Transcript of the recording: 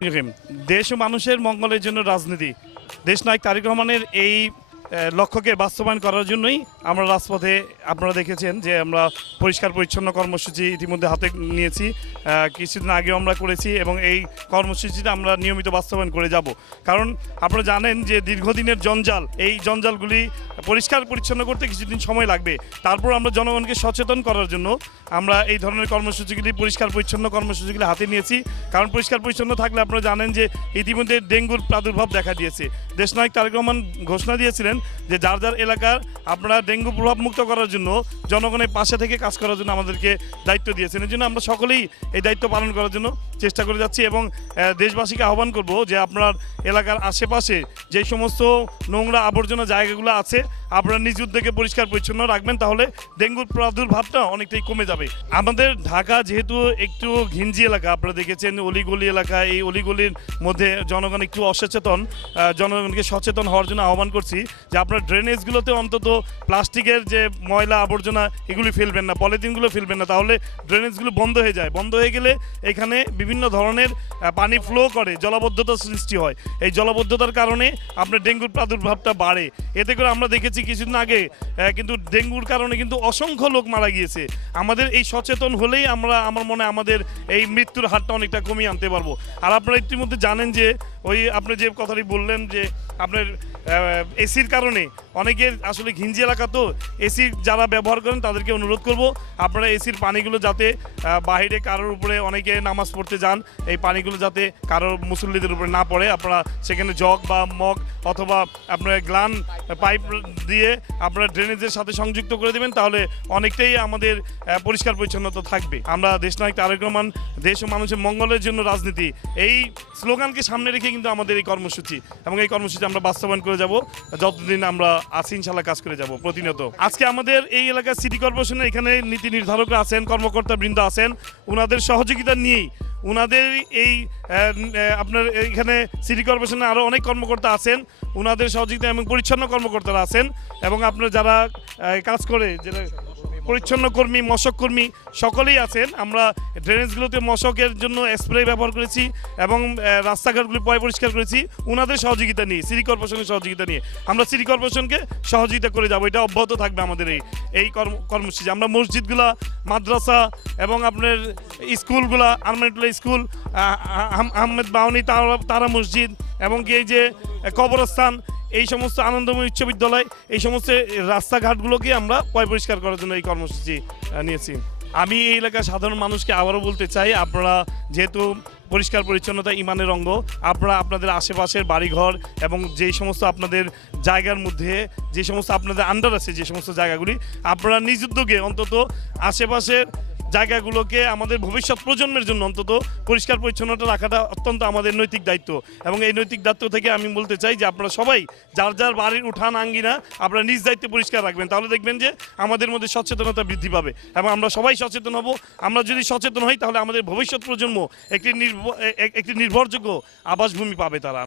দেশ ও মানুষের মঙ্গলের জন্য রাজনীতি। দেশনায়ক তারেক রহমানের এই লক্ষ্যকে বাস্তবায়ন করার জন্যই আমরা রাজপথে আপনারা দেখেছেন যে আমরা পরিষ্কার পরিচ্ছন্ন কর্মসূচি ইতিমধ্যে হাতে নিয়েছি, কিছুদিন আগেও আমরা করেছি এবং এই কর্মসূচিটা আমরা নিয়মিত বাস্তবায়ন করে যাব। কারণ আপনারা জানেন যে দীর্ঘদিনের জঞ্জাল, এই জঞ্জালগুলি পরিষ্কার পরিচ্ছন্ন করতে কিছুদিন সময় লাগবে। তারপর আমরা জনগণকে সচেতন করার জন্য আমরা এই ধরনের কর্মসূচিগুলি, পরিষ্কার পরিচ্ছন্ন কর্মসূচিগুলি হাতে নিয়েছি। কারণ পরিষ্কার পরিচ্ছন্ন থাকলে আপনারা জানেন যে ইতিমধ্যে ডেঙ্গুর প্রাদুর্ভাব দেখা দিয়েছে। দেশনায়ক তারেক রহমান ঘোষণা দিয়েছিলেন যে যার যার এলাকার আপনারা ডেঙ্গু প্রভাব মুক্ত করার জন্য জনগণের পাশে থেকে কাজ করার জন্য আমাদেরকে দায়িত্ব দিয়েছেন। এই জন্য আমরা সকলেই এই দায়িত্ব পালন করার জন্য চেষ্টা করে যাচ্ছি এবং দেশবাসীকে আহ্বান করব যে আপনার এলাকার আশেপাশে যে সমস্ত নোংরা আবর্জনা জায়গাগুলো আছে আপনারা নিজ উদ্যোগে পরিষ্কার পরিচ্ছন্ন রাখবেন, তাহলে ডেঙ্গুর প্রাদুর্ভাবটা অনেকটাই কমে যাবে। আমাদের ঢাকা যেহেতু একটু ঘিঞ্জি এলাকা, আপনারা দেখেছেন অলিগলি এলাকা, এই অলিগলির মধ্যে জনগণ একটু অসচেতন। জনগণকে সচেতন হওয়ার জন্য আহ্বান করছি যে আপনার ড্রেনেজগুলোতে অন্তত প্লাস্টিকের যে ময়লা আবর্জনা এগুলি ফেলবেন না, পলিথিনগুলো ফেলবেন না, তাহলে ড্রেনেজগুলো বন্ধ হয়ে যায়। বন্ধ হয়ে গেলে এখানে বিভিন্ন ধরনের পানি ফ্লো করে, জলাবদ্ধতার সৃষ্টি হয়। এই জলাবদ্ধতার কারণে আপনার ডেঙ্গুর প্রাদুর্ভাবটা বাড়ে। এতে করে আমরা দেখেছি কিছুদিন আগে কিন্তু ডেঙ্গুর কারণে কিন্তু অসংখ্য লোক মারা গিয়েছে। আমাদের এই সচেতন হলেই আমার মনে হয় আমাদের এই মৃত্যুর হারটা অনেকটা কমিয়ে আনতে পারবো। আর আপনারা ইতিমধ্যে জানেন যে ওই আপনি যে কথাটি বললেন যে আপনার এসির কারণে অনেকের আসলে ঘিঞ্জি এলাকা, তো এসি যারা ব্যবহার করেন তাদেরকে অনুরোধ করব আপনারা এসির পানিগুলো যাতে বাইরে কারোর উপরে, অনেকে নামাজ পড়তে যান, এই পানিগুলো যাতে কারোর মুসল্লিদের উপরে না পড়ে আপনারা সেখানে জগ বা মগ অথবা আপনার গ্লান পাইপ দিয়ে আপনারা ড্রেনেজের সাথে সংযুক্ত করে দেবেন, তাহলে অনেকটাই আমাদের পরিষ্কার পরিচ্ছন্নতা থাকবে। আমরা দেশনায়ক তারেক রহমান দেশ ও মানুষের মঙ্গলের জন্য রাজনীতি, এই স্লোগানকে সামনে রেখে কিন্তু আমাদের এই কর্মসূচি এবং এই কর্মসূচি আমরা বাস্তবায়ন করে যাব যতদিন আমরা আছি, ইনশাল্লাহ কাজ করে যাব প্রতিনিয়ত। আজকে আমাদের এই এলাকার সিটি কর্পোরেশনের এখানে নীতি নির্ধারকরা আছেন, কর্মকর্তা বৃন্দ আছেন, ওনাদের সহযোগিতা নিয়েই ওনাদের এই আপনার এখানে সিটি কর্পোরেশনে আরও অনেক কর্মকর্তা আছেন, ওনাদের সহযোগিতা এবং পরিচ্ছন্ন কর্মকর্তারা আছেন এবং আপনার যারা কাজ করে, যেটা পরিচ্ছন্ন কর্মী, মশক কর্মী সকলেই আছেন। আমরা ড্রেনেজগুলোতে মশকের জন্য স্প্রে ব্যবহার করেছি এবং রাস্তাঘাটগুলি পরিষ্কার করেছি ওনাদের সহযোগিতা নিয়ে, সিটি কর্পোরেশনের সহযোগিতা নিয়ে। আমরা সিটি কর্পোরেশনকে সহযোগিতা করে যাব, এটা অব্যাহত থাকবে আমাদের এই কর্মসূচি। আমরা মসজিদগুলা, মাদ্রাসা এবং আপনার স্কুলগুলা, আলমারিটুল্লাহ স্কুল, আহমেদ বাউনি তারা মসজিদ এবং কি এই যে কবরস্থান, এই সমস্ত আনন্দময় উচ্চ বিদ্যালয়, এই সমস্ত রাস্তাঘাটগুলোকে আমরা পরিষ্কার করার জন্য এই কর্মসূচি নিয়েছি। আমি এই এলাকার সাধারণ মানুষকে আবারও বলতে চাই, আপনারা যেহেতু পরিষ্কার পরিচ্ছন্নতা ইমানের অঙ্গ, আপনারা আপনাদের আশেপাশের বাড়িঘর এবং যেই সমস্ত আপনাদের জায়গার মধ্যে যে সমস্ত আপনাদের আন্ডার আছে যে সমস্ত জায়গাগুলি, আপনারা নিজ উদ্যোগে অন্তত আশেপাশের জায়গাগুলোকে আমাদের ভবিষ্যৎ প্রজন্মের জন্য অন্তত পরিষ্কার পরিচ্ছন্নতা রাখাটা অত্যন্ত আমাদের নৈতিক দায়িত্ব। এবং এই নৈতিক দায়িত্ব থেকে আমি বলতে চাই যে আপনারা সবাই যার যার বাড়ির উঠান আঙ্গিনা আপনারা নিজ দায়িত্বে পরিষ্কার রাখবেন, তাহলে দেখবেন যে আমাদের মধ্যে সচেতনতা বৃদ্ধি পাবে এবং আমরা সবাই সচেতন হব। আমরা যদি সচেতন হই তাহলে আমাদের ভবিষ্যৎ প্রজন্ম একটি নির্ভরযোগ্য আবাসভূমি পাবে তারা।